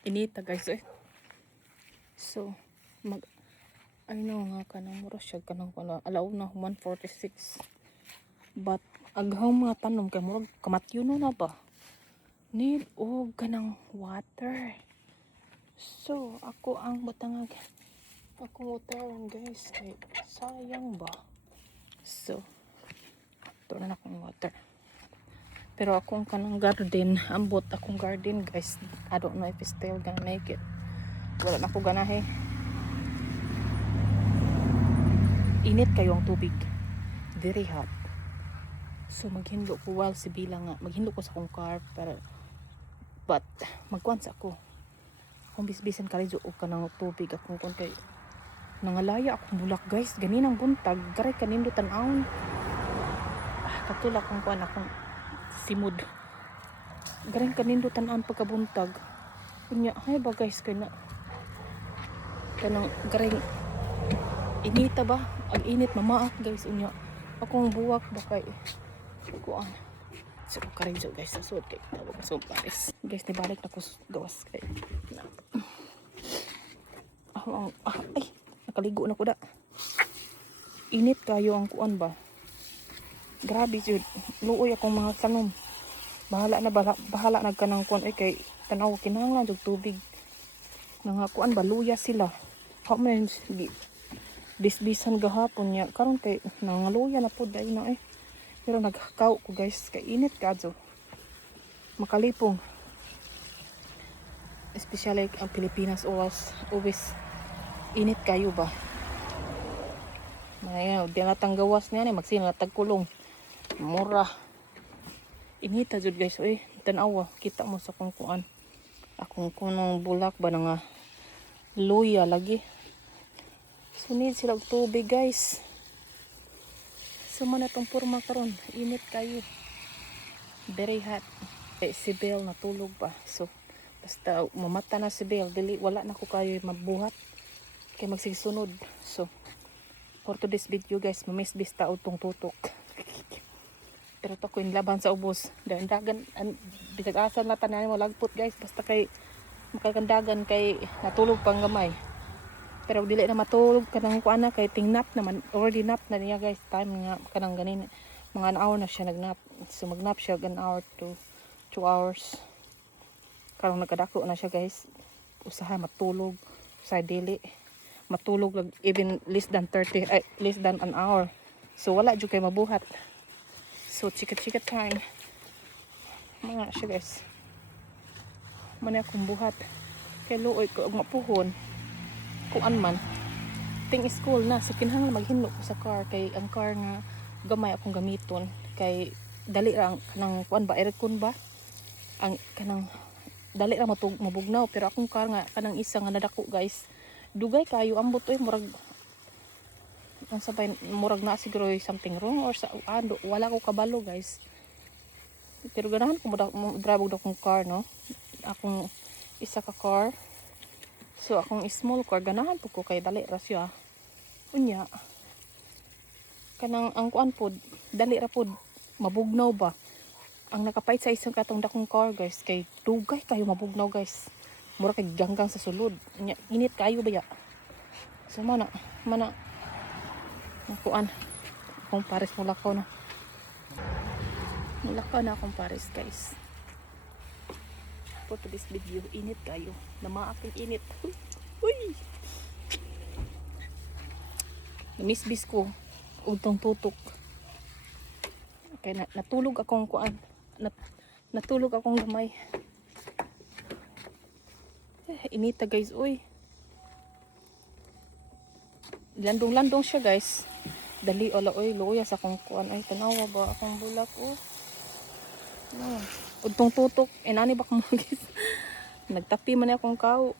Inita guys eh. So I know nga kanang mura siya kanang alaw na 146. But aghaw mga tanom kay murag kamatyo na ba? Need og kanang water. So ako ang butangag ako wateran guys kay sayang ba. So ito na akong water. Pero akong kanang garden, ambot akong garden guys. I don't know if it's still gonna make it. Wala na ko ganahe. Init kayo ang tubig. Very hot. So maghindo ko while si Bila nga. Maghindo ko sa akong car but magkuan sa ako. Akong bisbisan kalijo o kanang tubig akong kon kay nangalaya akong bulak guys. Ganinang buntag. Garay kanindo tan-awon. Katulak kung kuan akong simod. Garay kanindo tan-awon pagkabuntag. Kunya hay ba guys kay na kanang garay inita ba? Ang init mamaak guys unya. Akong buwak ba kay kuan. So karinjo guys sa suot kay tawag sa Paris. Guys ni balik na ko gawas kay. Ay nakaligo na ko da. Init kayo ang kuan ba? Grabe jud. Luoy akong mga tanom. Bahala nagkanang kuan ay kay tanaw kinahanglan jud tubig. Nga kuan ba luya sila. How man bisbisan gahapon niya karon kay nangaluya na pud dai na eh. Pero naghakaw ko guys kay init kadto. Makalipong. Especially ang Pilipinas always init kayo ba. Mga di natang gawas niya ni magsina tagkulong. Mura. Inita jud guys oy. Tan-awa kita mo sa kung kuan. Akong kunong bulak ba nga luya lagi. So need sila og tubig guys. So man atong porma karon, init kayo. Very hot. Si Belle natulog pa. So basta mamata na si Belle, dili wala na ko kayo mabuhat kay magsigsunod. So for today's video guys, mamisbis ta utong tutok. Pero to ko laban sa ubos. Dagan bisag asa na tanan mo lagpot guys, basta kay makagandagan kay natulog pang gamay. Pero dili na matulog kanang kuana kay tingnap naman already nap na niya guys time nga kanang ganin mga an hour na siya nagnap. So magnap siya an hour to 2 hours. Karong nagkadako na siya guys. Usahay matulog sa dili matulog lag even less than an hour. So wala jud kay mabuhat. So chika time. Mga siya guys. Man akong buhat. Kay luoy ko og mapuhon. Kuan man ting school na so kinahanglan maghinlo ko sa car kay ang car nga gamay akong gamiton kay dali ra kanang kuan ba aircon ba ang kanang dali ra mabugnaw pero akong car nga kanang isa nga nadako guys dugay kayo ambot oy murag ang sabay murag na siguro something wrong or sa wala ko kabalo guys pero ganahan ko mo drive og akong car no akong isa ka car. So akong small car ganahan po ko kay dali ra siya. Unya. Kanang ang kuan pod dali ra pod mabugnaw ba. Ang nakapait sa isang katong dakong car guys kay dugay kayo mabugnaw guys. Mura kay ganggang sa sulod. Unya init kayo ba ya. So mana ang kuan akong pares mulakaw na. Mulakaw na akong pares guys. For this video, init kayo. Namaaking init. Uy! Namisbis ko. Utong tutok. Kaya natulog akong kuan. Natulog akong gamay. Inita guys. Uy! Landong-landong siya guys. Dali ola oy. Luya sa akong kuan. Ay tanawa ba akong bulak. Oh. Udtong tutok, nani ba kumagis? Nagtapi man akong kao.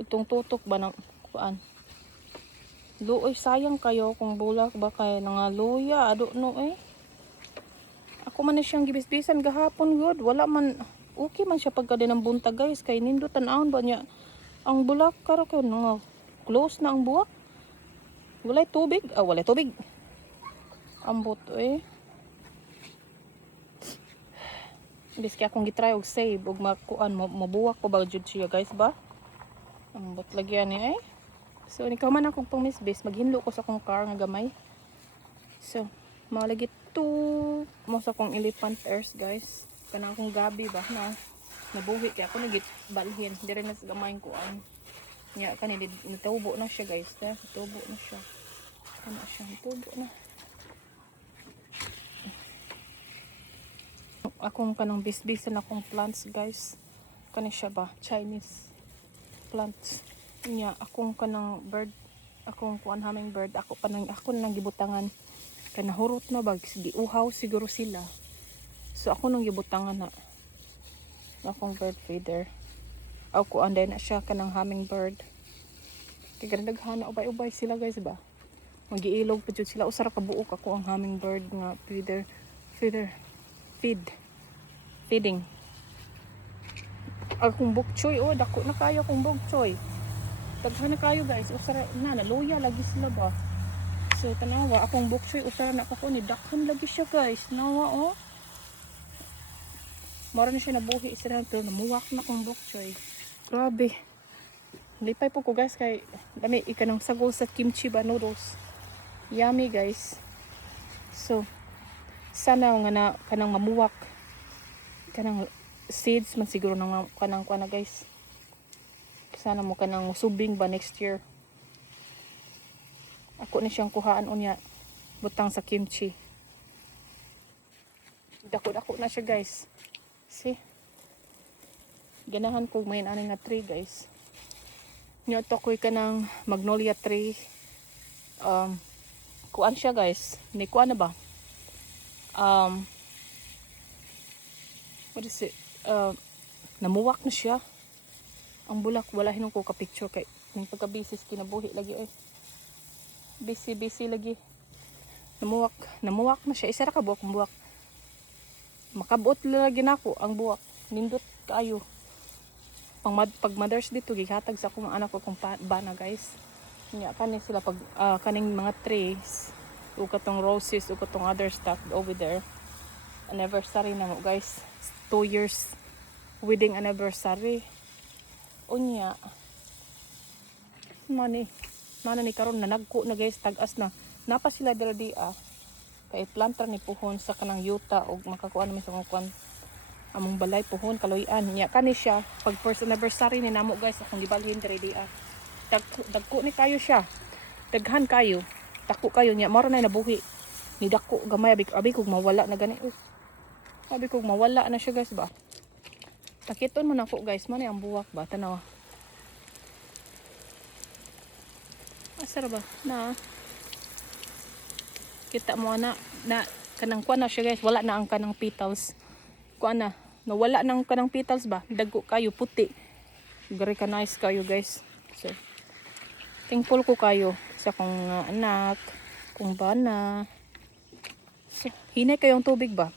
Udtong tutok ba ng kuan? Luoy sayang kayo kung bulak ba kay nangaluya ado no eh. Ako man na siyang gibisbisan gahapon good. Wala man okay man siya pagka din ng buntag guys kay nindo tan-awon ba niya ang bulak karo kay nga close na ang buwak. Walay tubig, walay tubig. Ambot eh. Biski akong gitry og save og makuan mabuwak pa ba jud siya guys ba. Ang lagyan ni eh. So ni man akong pamisbis maghinlo ko sa akong car nga gamay. So malagi to mo sa akong elephant ears guys. Kanang akong gabi ba na nabuhi kaya ako nagit balhin dire na sa gamay kuan. Nya kani natubo na siya guys, natubo na siya. Kana siya natubo na. Akong kanang bisbisan akong plants guys. Kani siya ba Chinese plants. Nya akong kanang bird, akong kuan hummingbird, ako nang gibutangan kana hurot na bag giuhaw siguro sila. So ako nang gibutangan na akong bird feeder. Ako anday na siya kanang hummingbird. Kay daghan na ubay-ubay sila guys ba. Magiilog pa jud sila usara ka buok ako ang hummingbird nga feeding. Akong bok choy dako na kayo akong bok choy. Daghan na kayo guys, usara na naluya lagi sila ba. So tanawa akong bok choy usara na kako ni dakhan lagi siya guys. Nawa mara na siya nabuhi sila to namuwak na akong bok choy. Grabe. Lipay po ko guys kay dami ikanang sagol sa kimchi ba noodles. Yummy guys. So sana nga na kanang mamuwak kanang seeds man siguro nang kanang kuana guys. Sana mo kanang subing ba next year. Ako ni siyang kuhaan unya butang sa kimchi. Dako-dako na siya guys. See? Ganahan ko may ani nga tree guys. Nya to koy kanang magnolia tree. Kuan siya guys. Ni kuan na ba? What is it? Namuwak na siya. Ang bulak wala hinong ko ka picture kay ning pagka-busy kinabuhi lagi eh. Busy lagi. Namuwak na siya. Isa ra ka buwak ang buwak. Makabuot lagi nako ang buwak. Nindot kaayo. Pag mothers dito gihatag sa akong anak ko kung bana guys. Nya kani sila pag kaning mga trees o katong roses o katong other stuff over there. Anniversary na mo guys. 2 years wedding anniversary. Unya. Mana ni karon na nagko na guys tagas na. Napa sila dira di kay planter ni puhon sa kanang yuta og makakuan mi sa kuan among balay puhon kaloy-an. Nya kani siya pag first anniversary ni namo guys akong gibalhin diri di dagko ni kayo siya. Daghan kayo. Dako kayo nya maro na nabuhi. Ni dako gamay abi kog mawala na gani. Abi kog mawala na siya guys ba. Takiton mo na ko guys man ang buwak ba tanaw. Asar ba na kita mo na kanang kuan na siya guys wala na ang kanang petals. Kuan na nawala nang kanang petals ba dagko kayo puti. Very nice kayo guys. So thankful ko kayo sa akong anak, kung bana. So, hinay kayong tubig ba?